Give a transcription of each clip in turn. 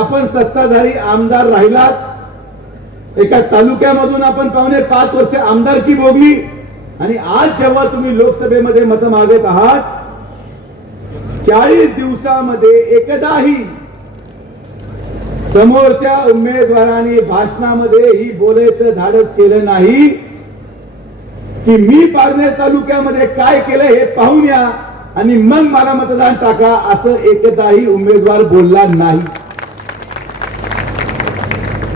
आपण सत्ताधारी आमदार राहिलात. एका तालुक्यामधून आपण पावणे पाच वर्ष आमदारकी भोगली. आणि आज जेव्हा तुम्ही लोकसभेमध्ये मत मागत आहात चाळीस दिवसामध्ये एकदाही समोरच्या उमेदवाराने भाषणामध्ये ही बोलायचं धाडस केलं नाही. की मी पारनेर तालुक्यामध्ये काय केलं हे पाहून या आणि मग मला मतदान टाका असं एकदाही उमेदवार बोलला नाही.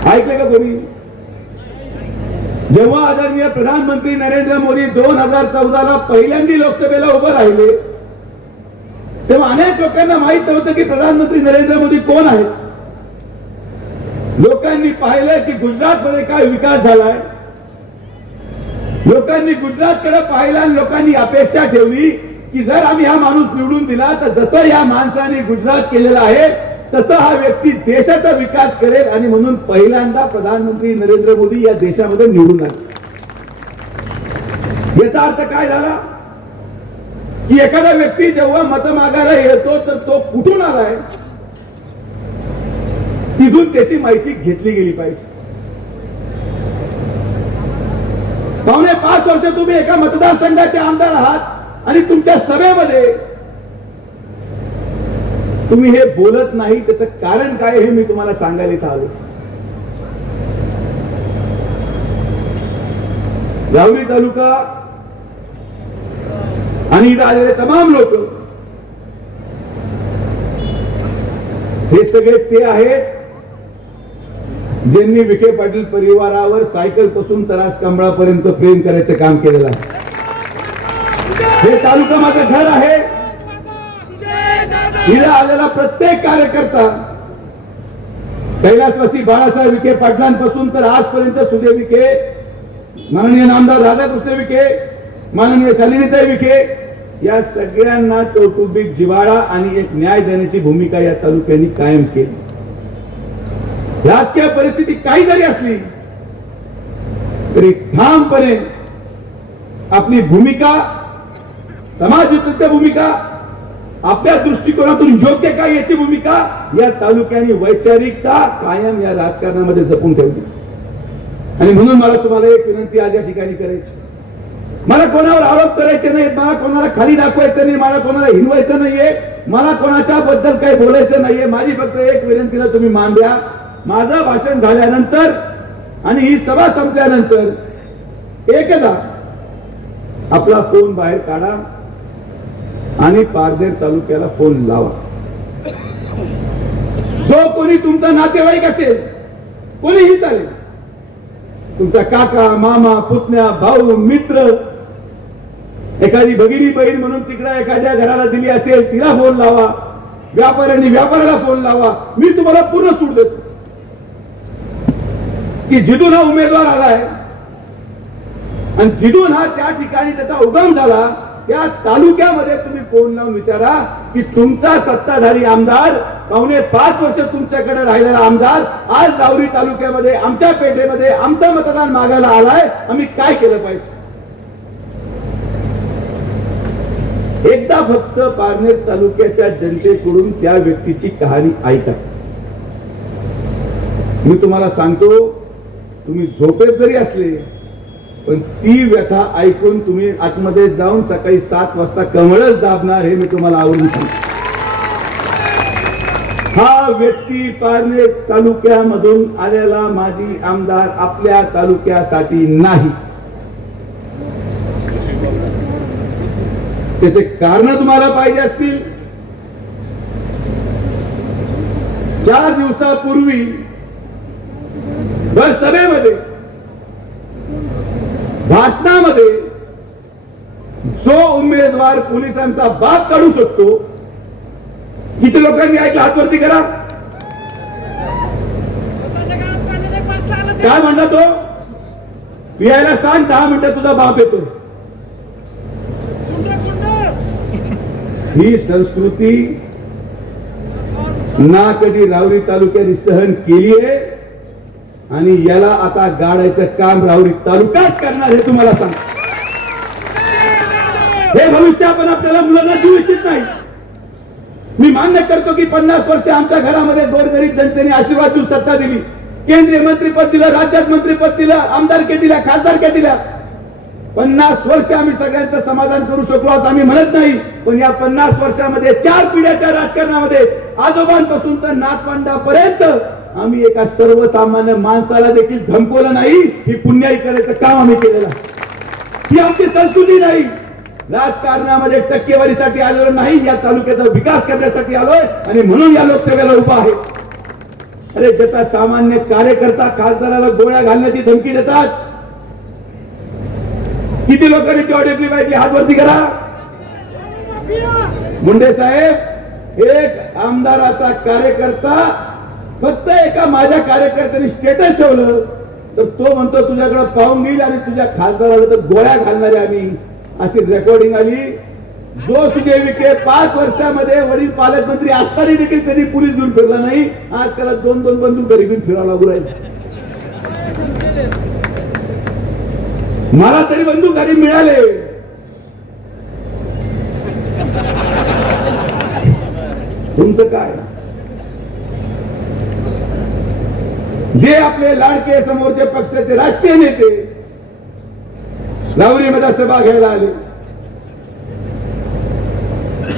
ऐकले का कोणी? जेव्हा आदरणीय प्रधानमंत्री नरेंद्र मोदी दोन हजार चौदाला पहिल्यांदा लोकसभेला उभं राहिले तेव्हा अनेक लोकांना माहीत नव्हतं की प्रधानमंत्री नरेंद्र मोदी कोण आहेत. लोकांनी पाहिलं की गुजरातमध्ये काय विकास झालाय. लोकांनी गुजरातकडे पाहिलं आणि लोकांनी अपेक्षा ठेवली की जर आम्ही हा माणूस निवडून दिला तर जसं या माणसाने गुजरात केलेलं आहे तसा हा व्यक्ती देशाचा विकास करेल आणि म्हणून पहिल्यांदा प्रधानमंत्री नरेंद्र मोदी या देशामध्ये निवडून आले. याचा अर्थ काय झाला? की एखादा व्यक्ती जेव्हा मत मागायला येतो तर तो कुठून आलाय? तिथून त्याची माहिती घेतली गेली पाहिजे. पावणे पाच वर्ष तुम्ही एका मतदारसंघाचे आमदार आहात आणि तुमच्या सभेमध्ये तुम्ही हे बोलत नाही त्याचं कारण काय हे मी तुम्हाला सांगायला इथं आलो. राहुरी तालुका आणि इथं आलेले तमाम लोक हे सगळे ते आहेत ज्यांनी विखे पाटील परिवारावर सायकलपासून तरास कमळापर्यंत प्रेम करायचं काम केलेलं आहे. हे तालुका माझं घर आहे. हिला आलेला प्रत्येक कार्यकर्ता कैलासवासी बाळासाहेब विखे पाटलांपासून तर आजपर्यंत सुजय विखे माननीय नामदार राधाकृष्ण विखे माननीय शालिनीताई विखे या सगळ्यांना कौटुंबिक जिवाळा आणि एक न्याय देण्याची भूमिका या तालुक्यांनी कायम केली. राजकीय परिस्थिती काही जरी असली तरी ठामपणे आपली भूमिका समाजयुक्त भूमिका आपल्या दृष्टिकोनातून योग्य काय याची भूमिका या तालुक्याने वैचारिकता कायम या राजकारणामध्ये जपून ठेवली. आणि म्हणून मला तुम्हाला एक विनंती आज या ठिकाणी करायची. मला कोणावर आरोप करायचे नाहीत मला कोणाला खाली दाखवायचं नाही मला कोणाला हिनवायचं नाहीये मला कोणाच्या बद्दल काही बोलायचं नाहीये. माझी फक्त एक विनंतीला तुम्ही मान द्या. माझं भाषण झाल्यानंतर आणि ही सभा संपल्यानंतर एकदा आपला फोन बाहेर काढा. आणि पारदेर तालुक्याला फोन लावा. जो कोणी तुमचा नातेवाईक असेल कोणीही चालेल. तुमचा काका मामा पुतण्या भाऊ मित्र एखादी भगिनी बहीण म्हणून तिकडे एखाद्या घराला दिली असेल तिला फोन लावा. व्यापाऱ्यांनी व्यापाऱ्याला फोन लावा. मी तुम्हाला पूर्ण सूट देतो. की जिथून हा उमेदवार आलाय आणि जिथून हा त्या ठिकाणी त्याचा उगम झाला त्या तालुक्यामध्ये तुम्ही फोन लावून विचारा की तुमचा सत्ताधारी आमदार पावणे पाच वर्ष तुमच्याकडे राहिलेला आमदार आज रावरी तालुक्यामध्ये आमच्या पेठेमध्ये आमचं मतदान मागायला आलाय. आम्ही काय केलं पाहिजे? एकदा फक्त पारनेर तालुक्याच्या जनतेकडून त्या व्यक्तीची कहाणी ऐका. मी तुम्हाला सांगतो तुम्ही झोपेत जरी असले पण ती व्यथा ऐकून तुम्ही आतमध्ये जाऊन सकाळी सात वाजता कमळच दाबणार हे मी तुम्हाला आवडून सांगतो. हा व्यक्ती पारनेर तालुक्यामधून आलेला माजी आमदार आपल्या तालुक्यासाठी नाही. त्याचे कारण तुम्हाला पाहिजे असतील. चार दिवसापूर्वी भर सभेमध्ये मध्ये जो उमेदवार पोलिसांचा बाप काढू शकतो किती लोकांनी ऐकलं हातवरती करा. काय म्हणला तो? पियायला सांग दहा मिनिटं तुझा बाप येतो ही संस्कृती ना कधी रावरी तालुक्याने सहन केली आहे आणि याला आता गाडायचं काम रावरी तालुकाच करणार हे तुम्हाला सांग हे भविष्य आपण आपल्याला मुलांना देऊ इच्छित नाही. मी मान्य करतो की पन्नास वर्ष आमच्या घरामध्ये गोरगरीब जनतेने आशीर्वाद देऊन सत्ता दिली. केंद्रीय मंत्रीपद दिलं राज्यात मंत्रीपद दिलं आमदारके दिल्या खासदारके दिल्या. पन्नास वर्ष आम्ही सगळ्यांचं समाधान करू शकलो असं आम्ही म्हणत नाही. पण या पन्नास वर्षामध्ये चार पिढ्याच्या राजकारणामध्ये आजोबांपासून तर नातवंडापर्यंत आम्ही एका सर्वसामान्य माणसाला देखील धमकवलं नाही. ही पुण्याई करायचं काम आम्ही केलेलं ही आमची संस्कृती नाही. राजकारणामध्ये टक्केवारीसाठी आलेलो नाही या तालुक्याचा विकास करण्यासाठी आलोय आणि म्हणून या लोकसभेला उभा आहे. अरे ज्याचा सामान्य कार्यकर्ता खासदाराला गोळ्या घालण्याची धमकी देतात किती लोकांनी ती ऑडिओ क्लिप ऐकली? हात वरती करा. मुंडे साहेब एक आमदाराचा कार्यकर्ता फक्त एका माझ्या कार्यकर्त्याने स्टेटस ठेवलं तर तो म्हणतो तुझ्याकडे पाहून घेईल आणि तुझ्या खासदाराला तर गोळ्या घालणारे आम्ही. अशी रेकॉर्डिंग आली. जो सुजय विखे पाच वर्षामध्ये वडील पालकमंत्री असताना देखील कधी पोलीस घेऊन फिरला नाही आज त्याला दोन दोन बंदूक घरी घेऊन फिरावं लागू राहील. मला तरी बंदूक घरी मिळाले. तुमचं काय? जे आपले लाडके समोरचे पक्षाचे राष्ट्रीय नेते लावरीमध्ये सभा घ्यायला आली.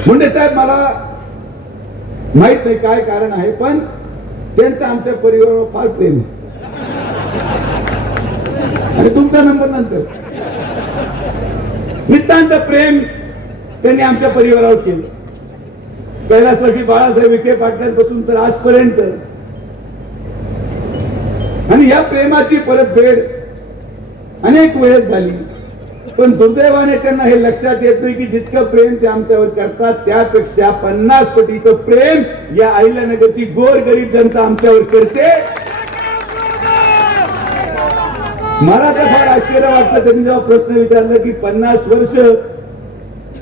मुंडे साहेब मला माहीत नाही काय कारण आहे पण त्यांचं आमच्या परिवारावर फार प्रेम आहे. आणि तुमचा नंबर नंतर. नितांत प्रेम त्यांनी आमच्या परिवारावर केलं. कैलासवासी बाळासाहेब विखे पाटलांपासून तर आजपर्यंत. आणि या प्रेमाची परतफेड अनेक वेळेस झाली. पण दुर्दैवाने त्यांना हे लक्षात येत की जितकं प्रेम ते आमच्यावर करतात त्यापेक्षा पन्नास पटीचं प्रेम या अहिल्यानगरची गोर गरीब जनता आमच्यावर करते. मला तर फार आश्चर्य वाटलं. त्यांनी जेव्हा प्रश्न विचारला की पन्नास वर्ष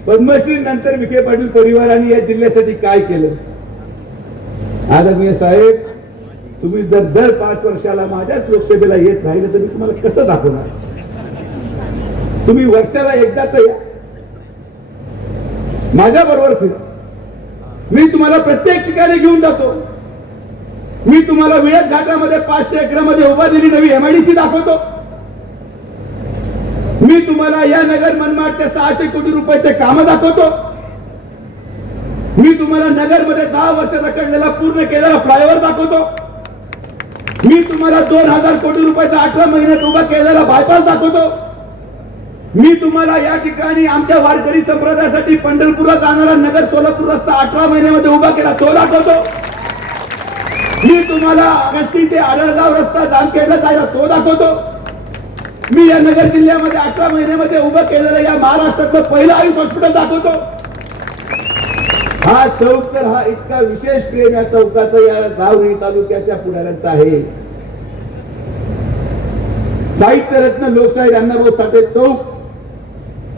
पद्मश्री नंतर विखे पाटील परिवाराने या जिल्ह्यासाठी काय केलं? आदरणीय साहेब तुम्ही जर दर पाच वर्षाला माझ्याच लोकसभेला येत राहिलं तर मी तुम्हाला कसं दाखवणार? तुम्ही वर्षाला एकदा तर या. माझ्या बरोबर फिरा. मी तुम्हाला प्रत्येक ठिकाणी घेऊन जातो. मी तुम्हाला वेळ घाटामध्ये पाचशे एकरामध्ये उभा दिली नवी एमआयडीसी दाखवतो. मी तुम्हाला या नगर मनमाडच्या सहाशे कोटी रुपयाचे काम दाखवतो. मी तुम्हाला नगरमध्ये दहा वर्ष रखडलेला पूर्ण केलेला फ्लायओव्हर दाखवतो. मी तुम्हाला दोन हजार कोटी रुपयाचा अठरा महिन्यात उभा केलेला बायपास दाखवतो. मी तुम्हाला या ठिकाणी आमच्या वारकरी संप्रदायासाठी पंढरपूरला जाणारा नगर सोलापूर रस्ता अठरा महिन्यामध्ये उभा केला तो दाखवतो. मी तुम्हाला अगस्ती ते आढळगाव रस्ता जामखेडला जायला तो दाखवतो. मी या नगर जिल्ह्यामध्ये अठरा महिन्यामध्ये उभं केलेलं या महाराष्ट्रातलं पहिलं आयुष हॉस्पिटल दाखवतो. हा चौक तर हा इतका विशेष प्रेम या चौकाचा या गावरी तालुक्याच्या पुढाऱ्यांचा आहे. साहित्यरत्न लोकशाही अण्णाभाऊ साठे चौक